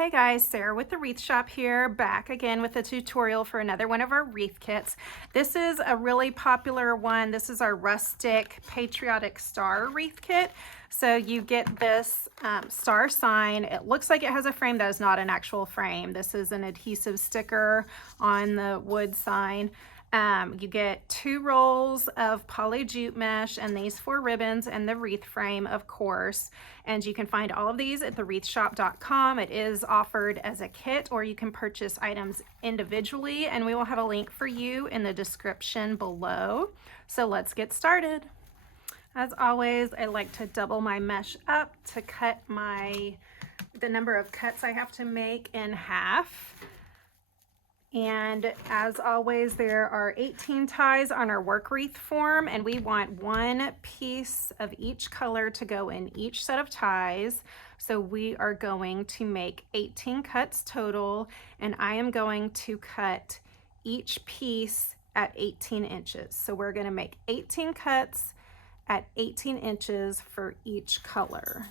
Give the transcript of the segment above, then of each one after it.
Hey guys, Sarah with the Wreath Shop here, back again with a tutorial for another one of our wreath kits. This is a really popular one. This is our Rustic Patriotic Star Wreath Kit. So you get this star sign. It looks like it has a frame. That is not an actual frame. This is an adhesive sticker on the wood sign. You get 2 rolls of poly jute mesh and these 4 ribbons and the wreath frame, of course. And you can find all of these at thewreathshop.com. It is offered as a kit, or you can purchase items individually, and we will have a link for you in the description below. So let's get started. As always, I like to double my mesh up to cut the number of cuts I have to make in half. And as always, there are 18 ties on our work wreath form, and we want 1 piece of each color to go in each set of ties. So we are going to make 18 cuts total, and I am going to cut each piece at 18 inches. So we're going to make 18 cuts at 18 inches for each color.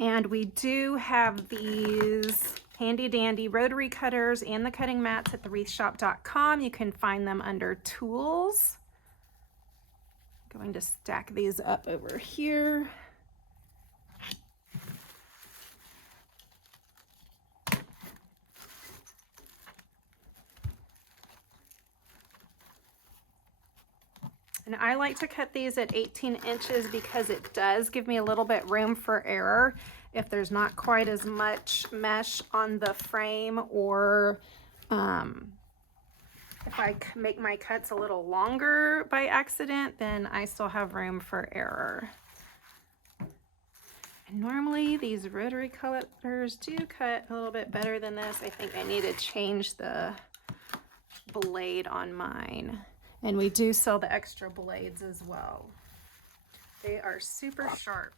And we do have these handy dandy rotary cutters and the cutting mats at thewreathshop.com. You can find them under tools. I'm going to stack these up over here. And I like to cut these at 18 inches because it does give me a little bit room for error if there's not quite as much mesh on the frame, or if I make my cuts a little longer by accident, then I still have room for error. And normally these rotary cutters do cut a little bit better than this. I think I need to change the blade on mine. And we do sell the extra blades as well. They are super sharp.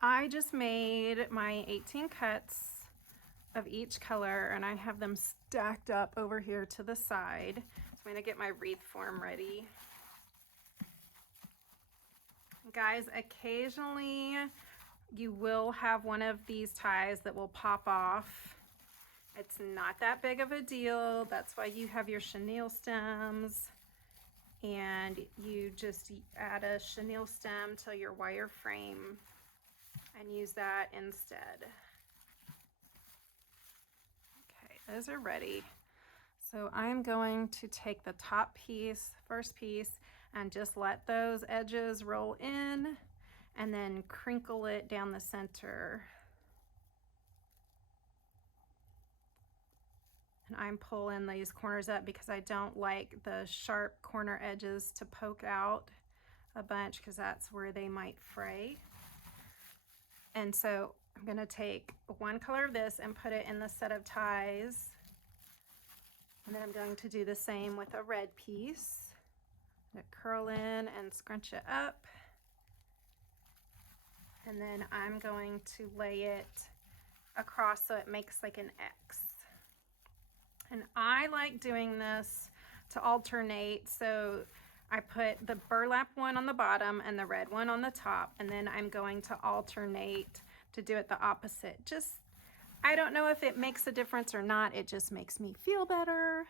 I just made my 18 cuts of each color, and I have them stacked up over here to the side. So I'm going to get my wreath form ready. Guys, occasionally you will have one of these ties that will pop off. It's not that big of a deal. That's why you have your chenille stems, and you just add a chenille stem to your wire frame and use that instead. Those are ready. So I'm going to take the top piece, first piece, and just let those edges roll in and then crinkle it down the center. And I'm pulling these corners up because I don't like the sharp corner edges to poke out a bunch, because that's where they might fray. And so I'm going to take 1 color of this and put it in the set of ties. And then I'm going to do the same with a red piece. Curl in and scrunch it up. And then I'm going to lay it across so it makes like an X. And I like doing this to alternate. So I put the burlap one on the bottom and the red one on the top, and then I'm going to alternate to do it the opposite. I don't know if it makes a difference or not. It just makes me feel better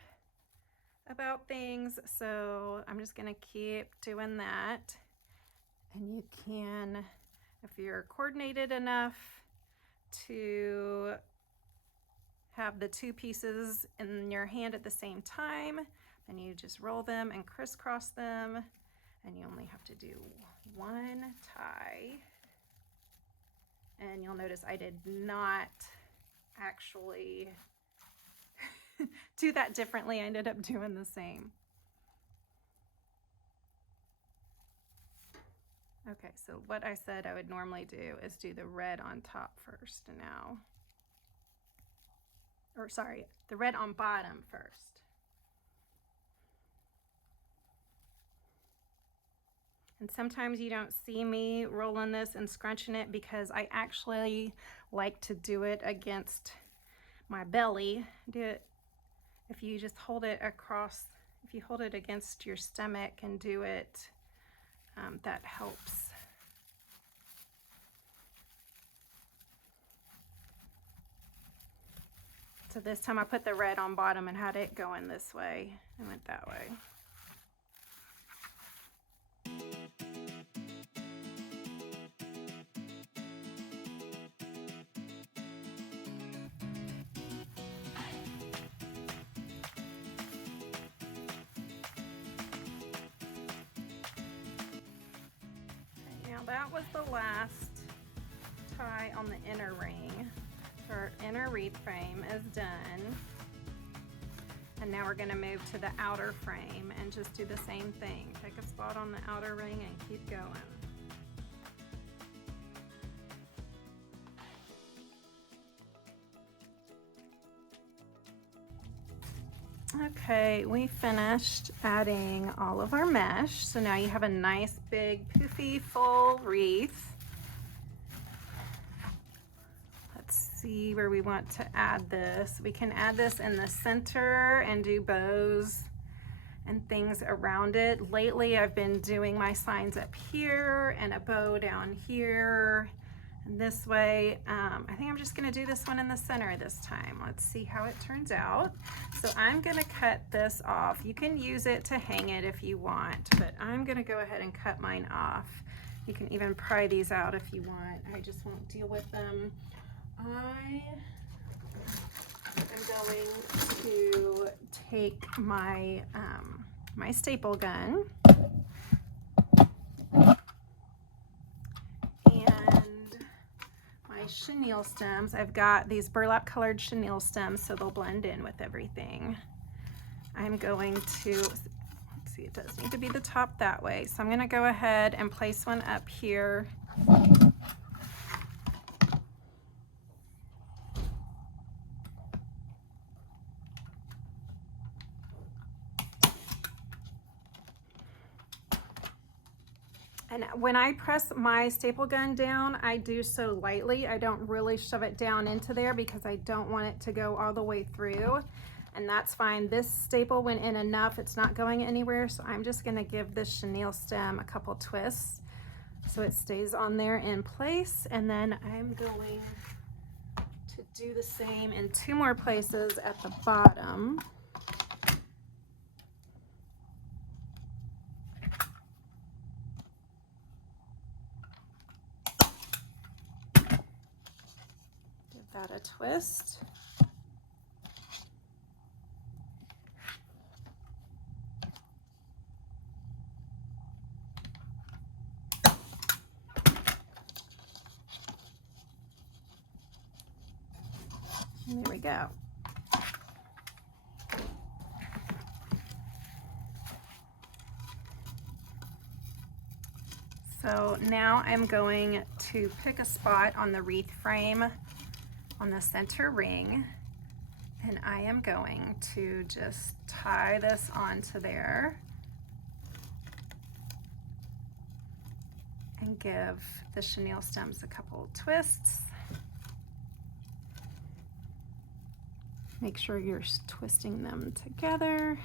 about things. So I'm just gonna keep doing that. And you can, if you're coordinated enough to have the 2 pieces in your hand at the same time, then you just roll them and crisscross them, and you only have to do 1 tie. And you'll notice I did not actually do that differently. I ended up doing the same. Okay, so what I said I would normally do is do the red on top first now. Or sorry, the red on bottom first. And sometimes you don't see me rolling this and scrunching it because I actually like to do it against my belly. Do it if you just hold it across, if you hold it against your stomach and do it, that helps. So this time I put the red on bottom and had it going this way and went that way. Now that was the last tie on the inner ring. So our inner wreath frame is done. And now we're gonna move to the outer frame and just do the same thing. Pick a spot on the outer ring and keep going. Okay, we finished adding all of our mesh. So now you have a nice big poofy full wreath. Let's see where we want to add this. We can add this in the center and do bows and things around it. Lately I've been doing my signs up here and a bow down here. And this way, I think I'm just gonna do this one in the center this time. Let's see how it turns out. So I'm gonna cut this off. You can use it to hang it if you want, but I'm gonna go ahead and cut mine off. You can even pry these out if you want. I just won't deal with them. I am going to take my, my staple gun chenille stems. I've got these burlap colored chenille stems so they'll blend in with everything. I'm going to, let's see, it does need to be the top that way. So I'm going to go ahead and place one up here. And when I press my staple gun down, I do so lightly. I don't really shove it down into there because I don't want it to go all the way through. And that's fine. This staple went in enough. It's not going anywhere. So I'm just gonna give this chenille stem a couple twists so it stays on there in place. And then I'm going to do the same in two more places at the bottom. That a twist. And there we go. So now I'm going to pick a spot on the wreath frame on the center ring, and I am going to just tie this onto there and give the chenille stems a couple twists. Make sure you're twisting them together.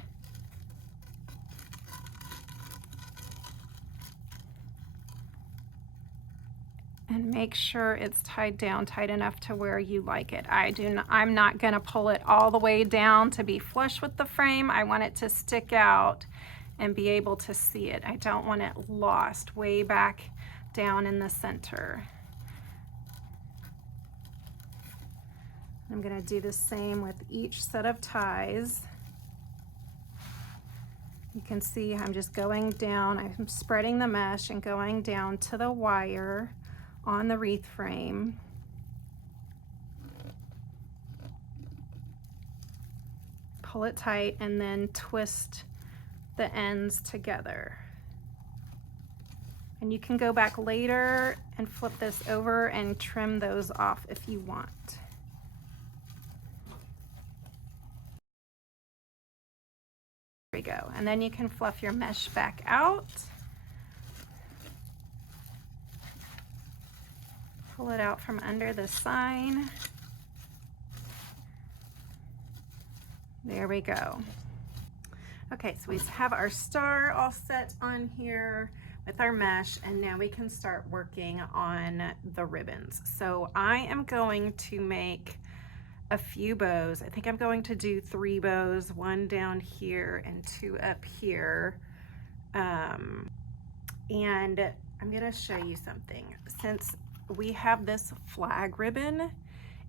And make sure it's tied down tight enough to where you like it. I'm not gonna pull it all the way down to be flush with the frame. I want it to stick out and be able to see it. I don't want it lost way back down in the center. I'm gonna do the same with each set of ties. You can see I'm just going down, I'm spreading the mesh and going down to the wire on the wreath frame. Pull it tight and then twist the ends together. And you can go back later and flip this over and trim those off if you want. There we go. And then you can fluff your mesh back out. pull it out from under the sign. There we go. Okay, so we have our star all set on here with our mesh, and now we can start working on the ribbons. So I am going to make a few bows. I think I'm going to do 3 bows, 1 down here and 2 up here. And I'm gonna show you something. Since we have this flag ribbon,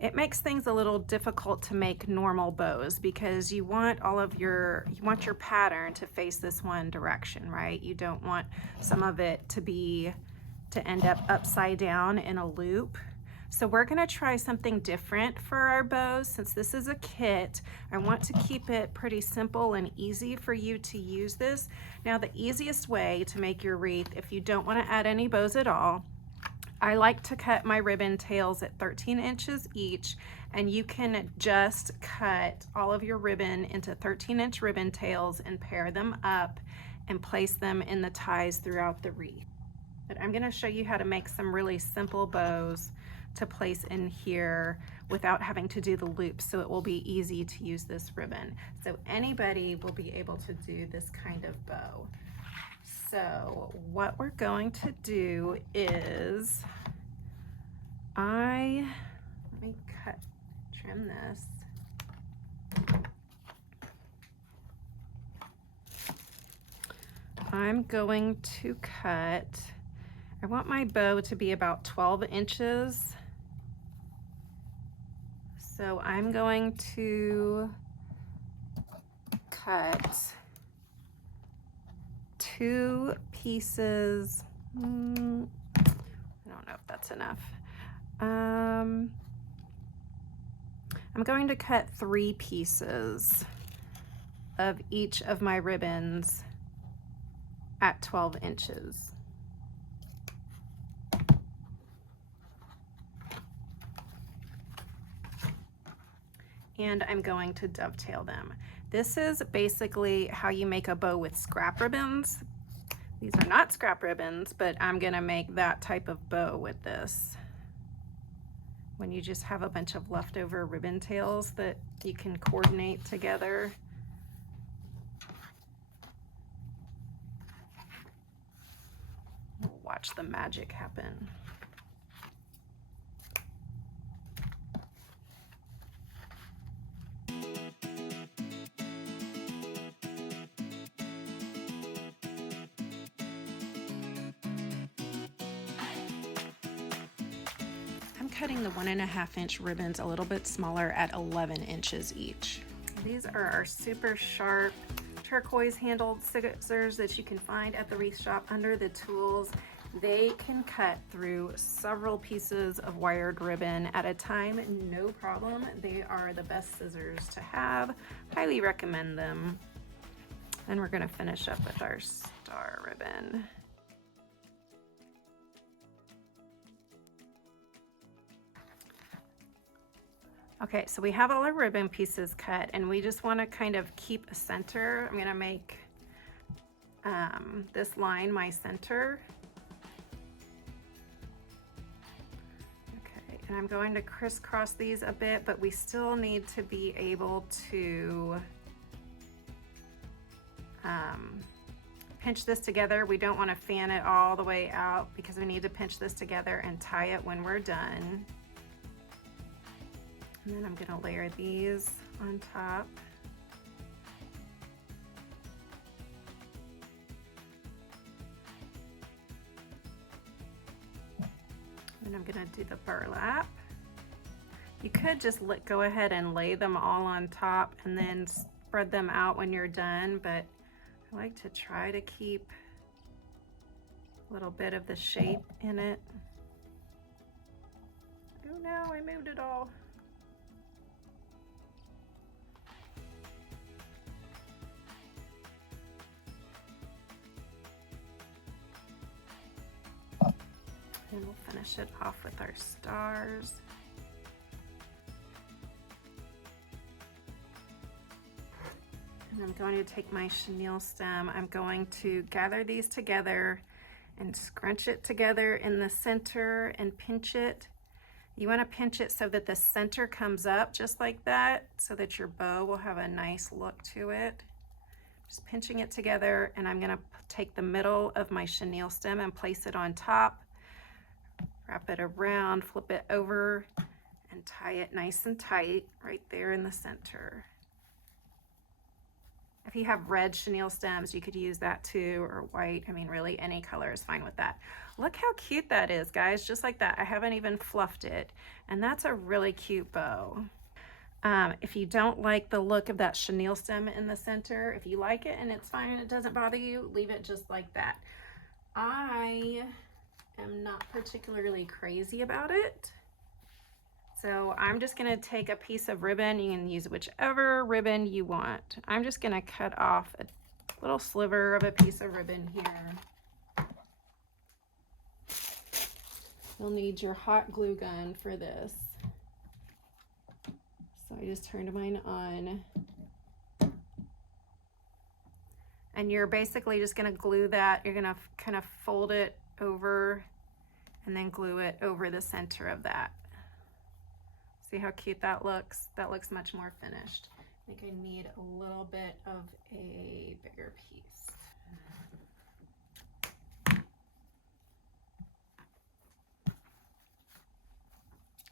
it makes things a little difficult to make normal bows because you want your pattern to face this one direction, right? You don't want some of it to end up upside down in a loop. So we're gonna try something different for our bows. Since this is a kit, I want to keep it pretty simple and easy for you to use this. Now, the easiest way to make your wreath, if you don't wanna add any bows at all, I like to cut my ribbon tails at 13 inches each, and you can just cut all of your ribbon into 13-inch ribbon tails and pair them up and place them in the ties throughout the wreath. But I'm gonna show you how to make some really simple bows to place in here without having to do the loops, so it will be easy to use this ribbon. So anybody will be able to do this kind of bow. So what we're going to do is, let me trim this. I'm going to cut, I want my bow to be about 12 inches. So I'm going to cut 2 pieces. I don't know if that's enough. I'm going to cut 3 pieces of each of my ribbons at 12 inches. And I'm going to dovetail them. This is basically how you make a bow with scrap ribbons. These are not scrap ribbons, but I'm gonna make that type of bow with this. When you just have a bunch of leftover ribbon tails that you can coordinate together. Watch the magic happen. Cutting the 1.5-inch ribbons a little bit smaller at 11 inches each. These are our super sharp turquoise handled scissors that you can find at the Wreath Shop under the tools. They can cut through several pieces of wired ribbon at a time, no problem. They are the best scissors to have. Highly recommend them. And we're gonna finish up with our star ribbon. Okay, so we have all our ribbon pieces cut, and we just want to kind of keep a center. I'm going to make this line my center. Okay, and I'm going to crisscross these a bit, but we still need to be able to pinch this together. We don't want to fan it all the way out because we need to pinch this together and tie it when we're done. And then I'm gonna layer these on top. And I'm gonna do the burlap. You could just go ahead and lay them all on top and then spread them out when you're done, but I like to try to keep a little bit of the shape in it. Oh no, I moved it all. And we'll finish it off with our stars. And I'm going to take my chenille stem. I'm going to gather these together and scrunch it together in the center and pinch it You want to pinch it so that the center comes up just like that, so that your bow will have a nice look to it. Just pinching it together, and I'm going to take the middle of my chenille stem and place it on top, wrap it around, flip it over, and tie it nice and tight right there in the center. If you have red chenille stems, you could use that too, or white. I mean, really any color is fine with that. Look how cute that is, guys, just like that. I haven't even fluffed it, and that's a really cute bow. If you don't like the look of that chenille stem in the center, if you like it and it's fine and it doesn't bother you, leave it just like that. I am not particularly crazy about it. So I'm just going to take a piece of ribbon. You can use whichever ribbon you want. I'm just going to cut off a little sliver of a piece of ribbon here. You'll need your hot glue gun for this. So I just turned mine on. And you're basically just going to glue that. You're going to kind of fold it over and then glue it over the center of that. See how cute that looks? That looks much more finished. I think I need a little bit of a bigger piece.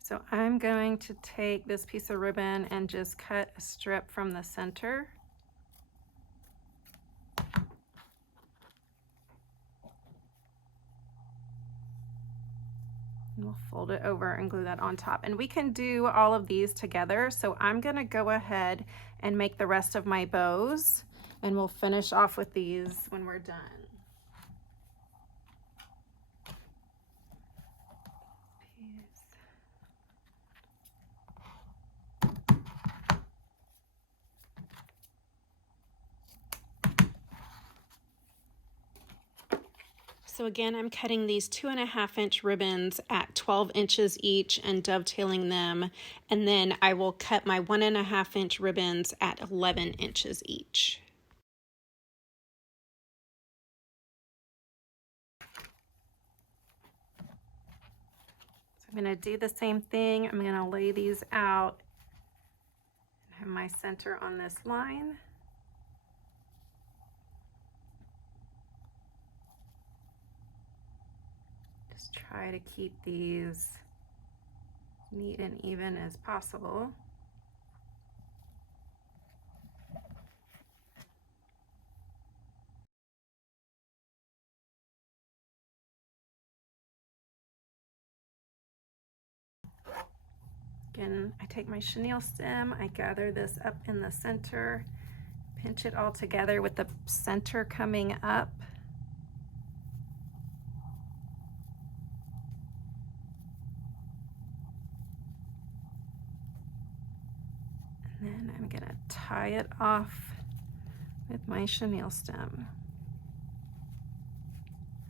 So I'm going to take this piece of ribbon and just cut a strip from the center. And we'll fold it over and glue that on top. And we can do all of these together. So I'm gonna go ahead and make the rest of my bows, and we'll finish off with these when we're done. So again, I'm cutting these 2.5 inch ribbons at 12 inches each and dovetailing them. And then I will cut my 1.5 inch ribbons at 11 inches each. So I'm going to do the same thing. I'm going to lay these out and have my center on this line. Try to keep these neat and even as possible. Again, I take my chenille stem, I gather this up in the center, pinch it all together with the center coming up. And then I'm gonna tie it off with my chenille stem.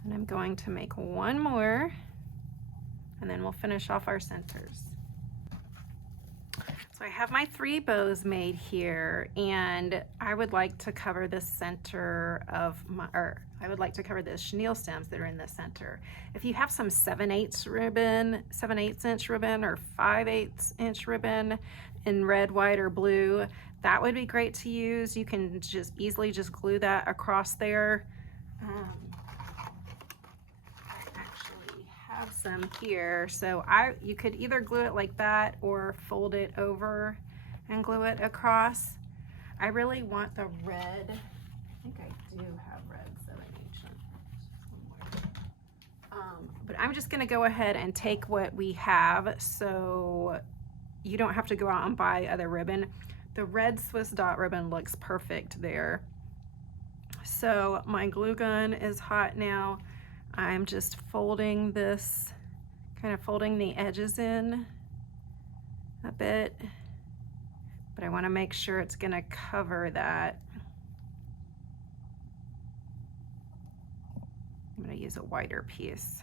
And I'm going to make one more, and then we'll finish off our centers. So I have my 3 bows made here, and I would like to cover the center of my, or I would like to cover the chenille stems that are in the center. If you have some 7/8 ribbon, 7/8 inch ribbon, or 5/8 inch ribbon in red, white, or blue, that would be great to use. You can just easily just glue that across there. Have some here, so you could either glue it like that or fold it over and glue it across. I really want the red. I think I do have red 7/8 somewhere. But I'm just going to go ahead and take what we have, so you don't have to go out and buy other ribbon. The red Swiss dot ribbon looks perfect there. So my glue gun is hot now. I'm just folding this, kind of folding the edges in a bit, but I want to make sure it's going to cover that. I'm going to use a wider piece.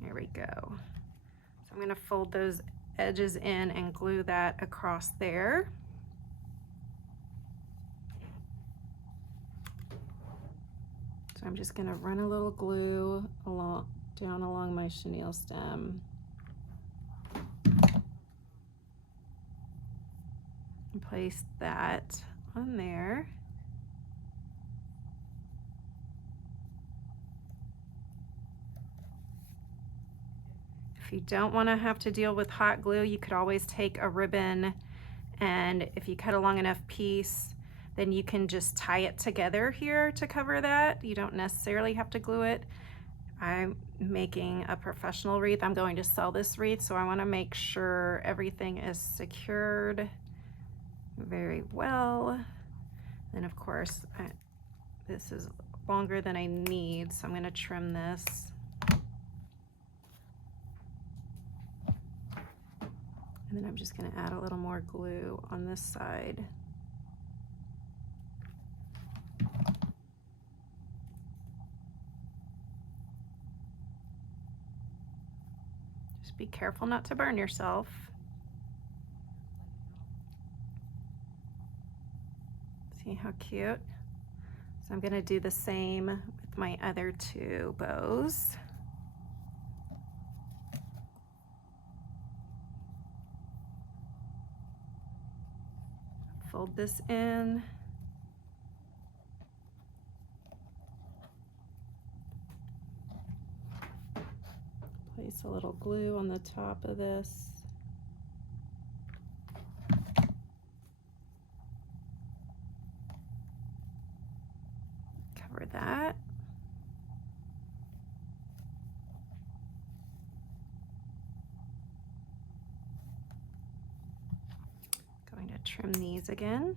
There we go. So I'm going to fold those edges in and glue that across there. So I'm just gonna run a little glue down along my chenille stem. And place that on there. If you don't want to have to deal with hot glue, you could always take a ribbon, and if you cut a long enough piece, then you can just tie it together here to cover that. You don't necessarily have to glue it. I'm making a professional wreath. I'm going to sell this wreath, so I want to make sure everything is secured very well. And of course, this is longer than I need, so I'm going to trim this. And then I'm just going to add a little more glue on this side. Just be careful not to burn yourself. See how cute? So I'm going to do the same with my other two bows. Fold this in. Place a little glue on the top of this. Cover that. Going to trim these again.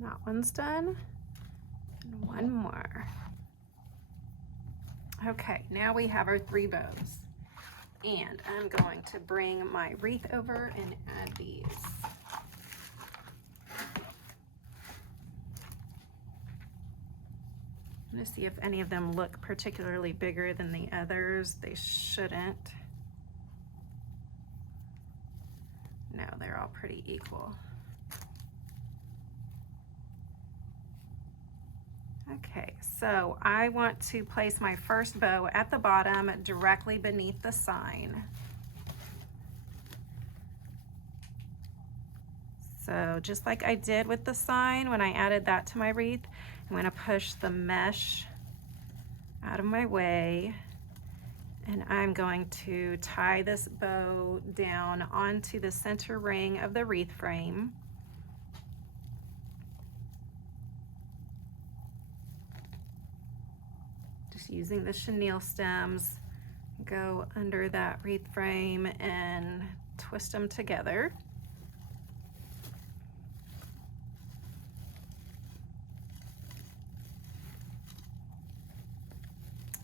That one's done, and one more. Okay, now we have our 3 bows, and I'm going to bring my wreath over and add these. I'm gonna see if any of them look particularly bigger than the others. They shouldn't. No, they're all pretty equal. Okay, so I want to place my first bow at the bottom directly beneath the sign. So just like I did with the sign when I added that to my wreath, I'm going to push the mesh out of my way, and I'm going to tie this bow down onto the center ring of the wreath frame. Just using the chenille stems, go under that wreath frame and twist them together.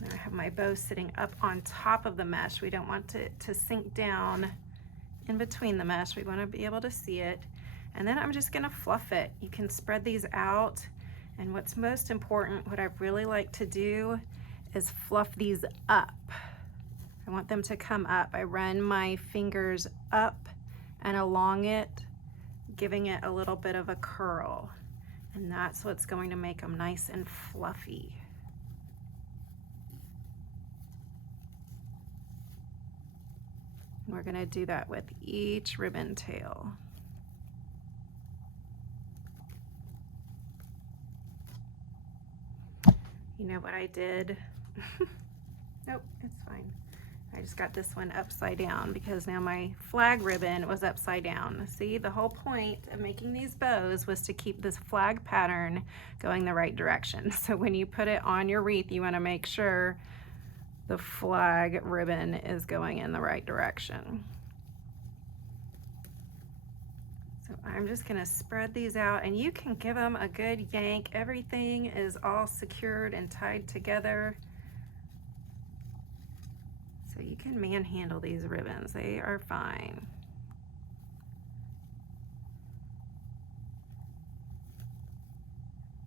I have my bow sitting up on top of the mesh. We don't want it to sink down in between the mesh. We want to be able to see it. And then I'm just going to fluff it. You can spread these out. And what's most important, what I really like to do is fluff these up. I want them to come up. I run my fingers up and along it, giving it a little bit of a curl. And that's what's going to make them nice and fluffy. We're going to do that with each ribbon tail. You know what I did? Nope, it's fine. I just got this one upside down because now my flag ribbon was upside down. See, the whole point of making these bows was to keep this flag pattern going the right direction. So when you put it on your wreath, you want to make sure the flag ribbon is going in the right direction. So So I'm just gonna spread these out, and you can give them a good yank. Everything is all secured and tied together. So you can manhandle these ribbons, they are fine.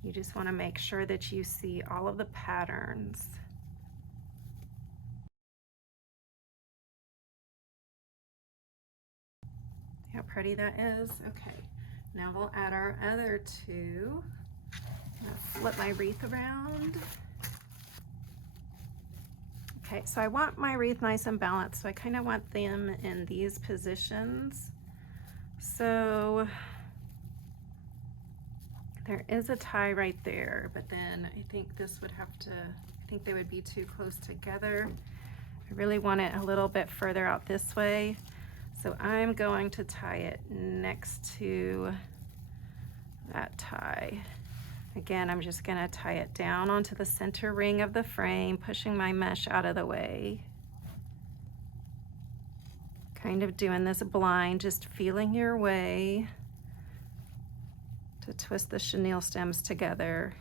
You just wanna make sure that you see all of the patterns. How pretty that is. Okay, now we'll add our other two. I'm gonna flip my wreath around. Okay, so I want my wreath nice and balanced, so I kind of want them in these positions. So there is a tie right there, but then I think this would have to, I think they would be too close together. I really want it a little bit further out this way. So I'm going to tie it next to that tie. Again, I'm just gonna tie it down onto the center ring of the frame, pushing my mesh out of the way. Kind of doing this blind, just feeling your way to twist the chenille stems together.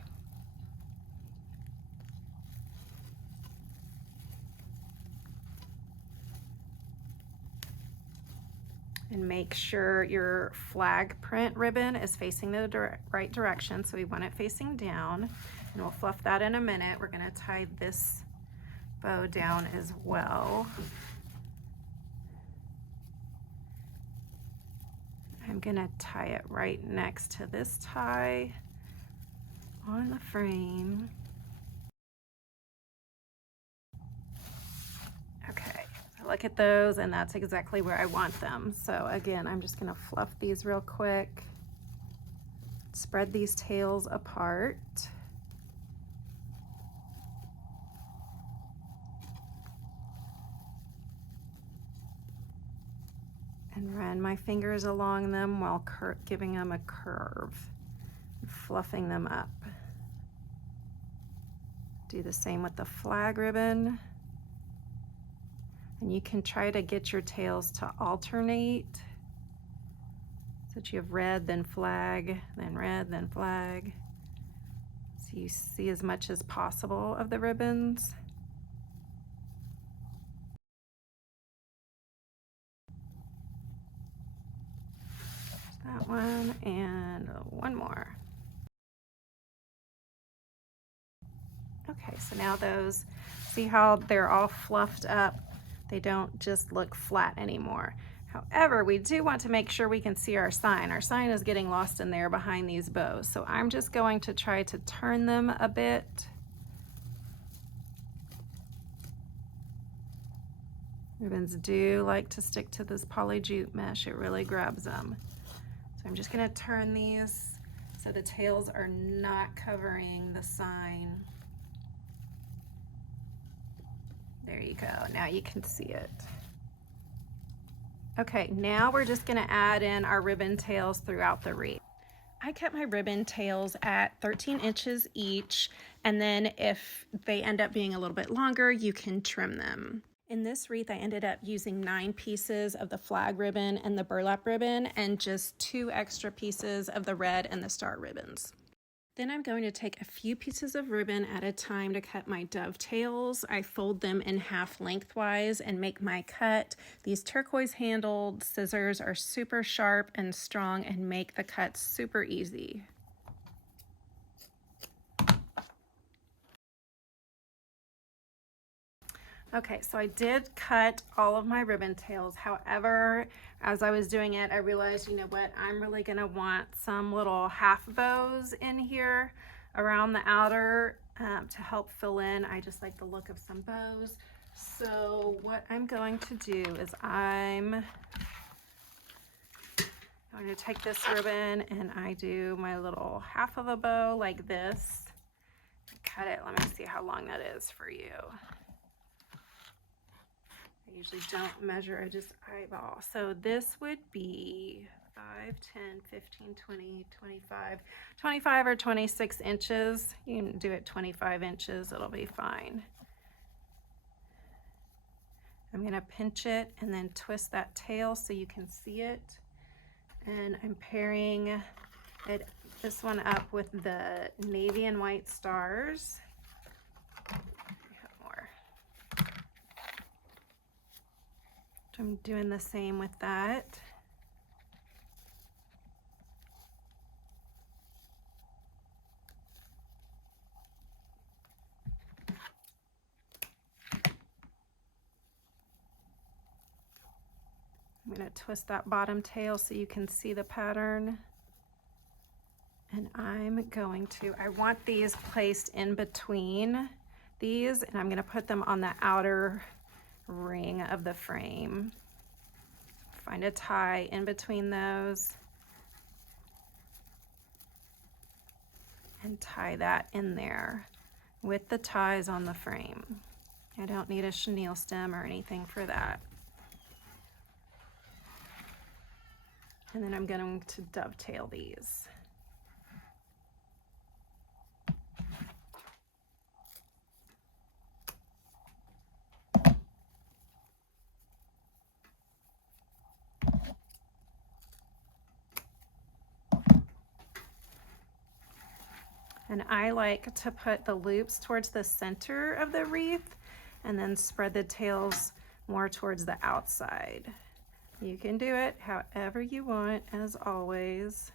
And make sure your flag print ribbon is facing the right direction, so we want it facing down. And we'll fluff that in a minute. We're gonna tie this bow down as well. I'm gonna tie it right next to this tie on the frame. Okay, so look at those, and that's exactly where I want them. So again, I'm just gonna fluff these real quick, spread these tails apart. And run my fingers along them while giving them a curve, and fluffing them up. Do the same with the flag ribbon. And you can try to get your tails to alternate, so that you have red, then flag, then red, then flag. So you see as much as possible of the ribbons. That one, and one more. Okay, so now those, see how they're all fluffed up? They don't just look flat anymore. However, we do want to make sure we can see our sign. Our sign is getting lost in there behind these bows. So I'm just going to try to turn them a bit. Ribbons do like to stick to this poly jute mesh. It really grabs them. So I'm just gonna turn these so the tails are not covering the sign. There you go, now you can see it. Okay, now we're just gonna add in our ribbon tails throughout the wreath. I kept my ribbon tails at 13 inches each, and then if they end up being a little bit longer, you can trim them. In this wreath, I ended up using 9 pieces of the flag ribbon and the burlap ribbon, and just 2 extra pieces of the red and the star ribbons. Then I'm going to take a few pieces of ribbon at a time to cut my dovetails. I fold them in half lengthwise and make my cut. These turquoise handled scissors are super sharp and strong and make the cut super easy. Okay, so I did cut all of my ribbon tails. However, as I was doing it, I realized, you know what, I'm really gonna want some little half bows in here around the outer to help fill in. I just like the look of some bows. So what I'm going to do is I'm going to take this ribbon and I do my little half of a bow like this. Cut it, let me see how long that is for you. I usually don't measure, I just eyeball. So this would be 5, 10, 15, 20, 25 or 26 inches. You can do it 25 inches, it'll be fine. I'm gonna pinch it and then twist that tail so you can see it. And I'm pairing this one up with the navy and white stars. We have more. I'm doing the same with that. I'm going to twist that bottom tail so you can see the pattern. And I'm going to, I want these placed in between these, and I'm going to put them on the outer ring of the frame. Find a tie in between those and tie that in there with the ties on the frame. I don't need a chenille stem or anything for that. And then I'm going to dovetail these. And I like to put the loops towards the center of the wreath and then spread the tails more towards the outside. You can do it however you want, as always.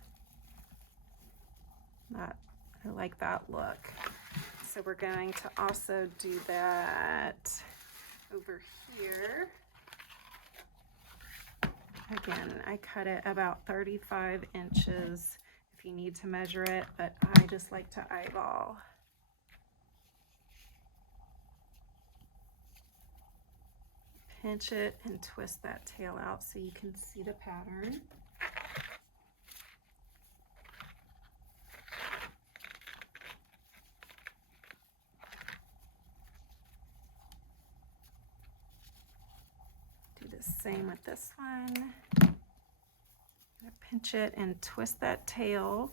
I like that look. So we're going to also do that over here. Again, I cut it about 35 inches if you need to measure it, but I just like to eyeball. Pinch it and twist that tail out so you can see the pattern. Do the same with this one. Pinch it and twist that tail.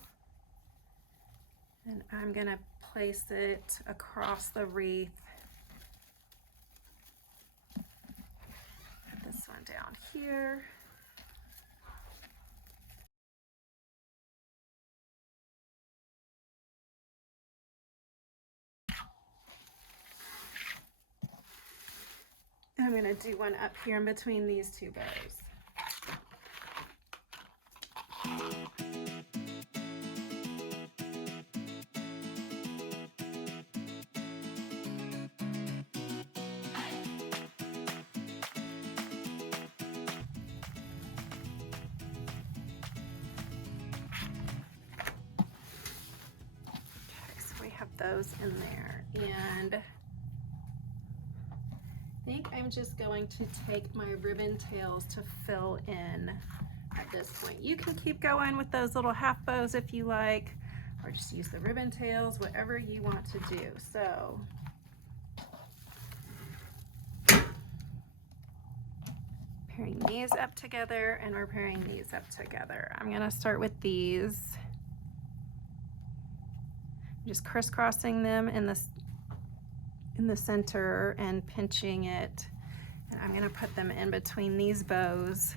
And I'm going to place it across the wreath. Put this one down here. And I'm going to do one up here in between these two bows. Those in there, and I think I'm just going to take my ribbon tails to fill in at this point. You can keep going with those little half bows if you like, or just use the ribbon tails, whatever you want to do. So pairing these up together, and we're pairing these up together. I'm going to start with these. Just crisscrossing them in the center and pinching it. And I'm going to put them in between these bows.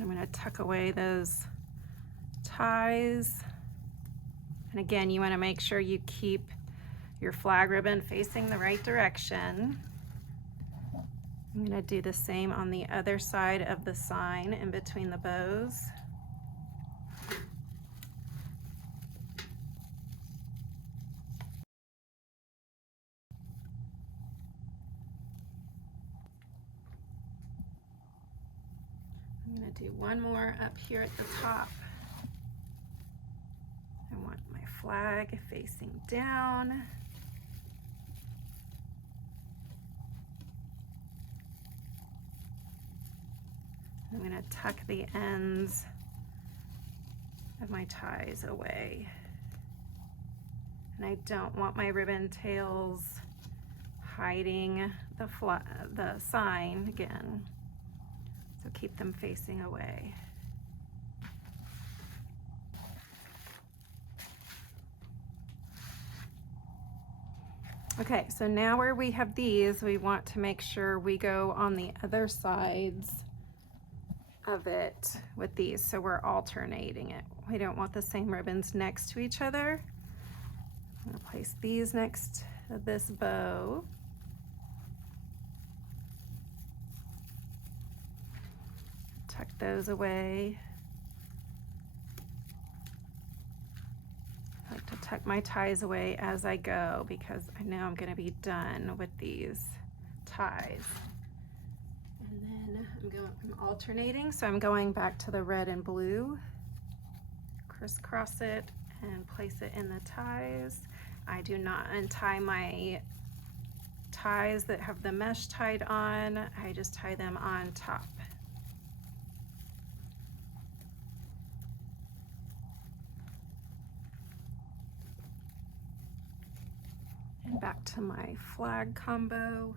I'm going to tuck away those ties. And again, you want to make sure you keep your flag ribbon facing the right direction. I'm going to do the same on the other side of the sign in between the bows. I'm going to do one more up here at the top. I want my flag facing down. I'm going to tuck the ends of my ties away. And I don't want my ribbon tails hiding the sign again. So keep them facing away. Okay, so now where we have these, we want to make sure we go on the other sides of it with these, so we're alternating it. We don't want the same ribbons next to each other. I'm gonna place these next to this bow. Tuck those away. I like to tuck my ties away as I go because I know I'm gonna be done with these ties. And then I'm alternating, so I'm going back to the red and blue, crisscross it and place it in the ties. I do not untie my ties that have the mesh tied on. I just tie them on top. And back to my flag combo.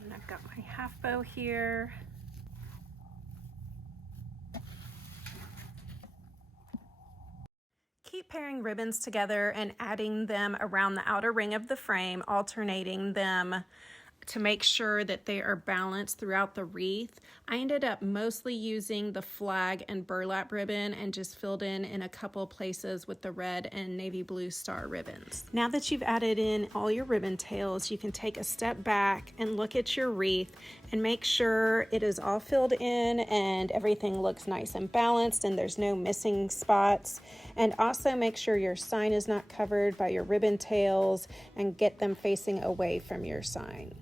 And I've got my half bow here. Keep pairing ribbons together and adding them around the outer ring of the frame, alternating them to make sure that they are balanced throughout the wreath. I ended up mostly using the flag and burlap ribbon and just filled in a couple places with the red and navy blue star ribbons. Now that you've added in all your ribbon tails, you can take a step back and look at your wreath and make sure it is all filled in and everything looks nice and balanced and there's no missing spots. And also make sure your sign is not covered by your ribbon tails and get them facing away from your sign.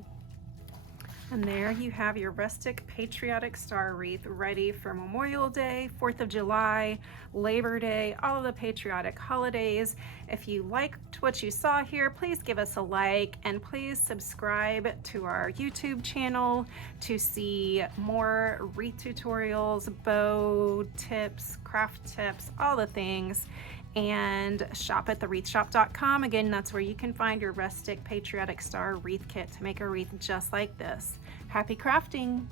And there you have your Rustic Patriotic Star Wreath ready for Memorial Day, 4th of July, Labor Day, all of the patriotic holidays. If you liked what you saw here, please give us a like and please subscribe to our YouTube channel to see more wreath tutorials, bow tips, craft tips, all the things. And shop at thewreathshop.com. Again, that's where you can find your Rustic Patriotic Star Wreath Kit to make a wreath just like this. Happy crafting!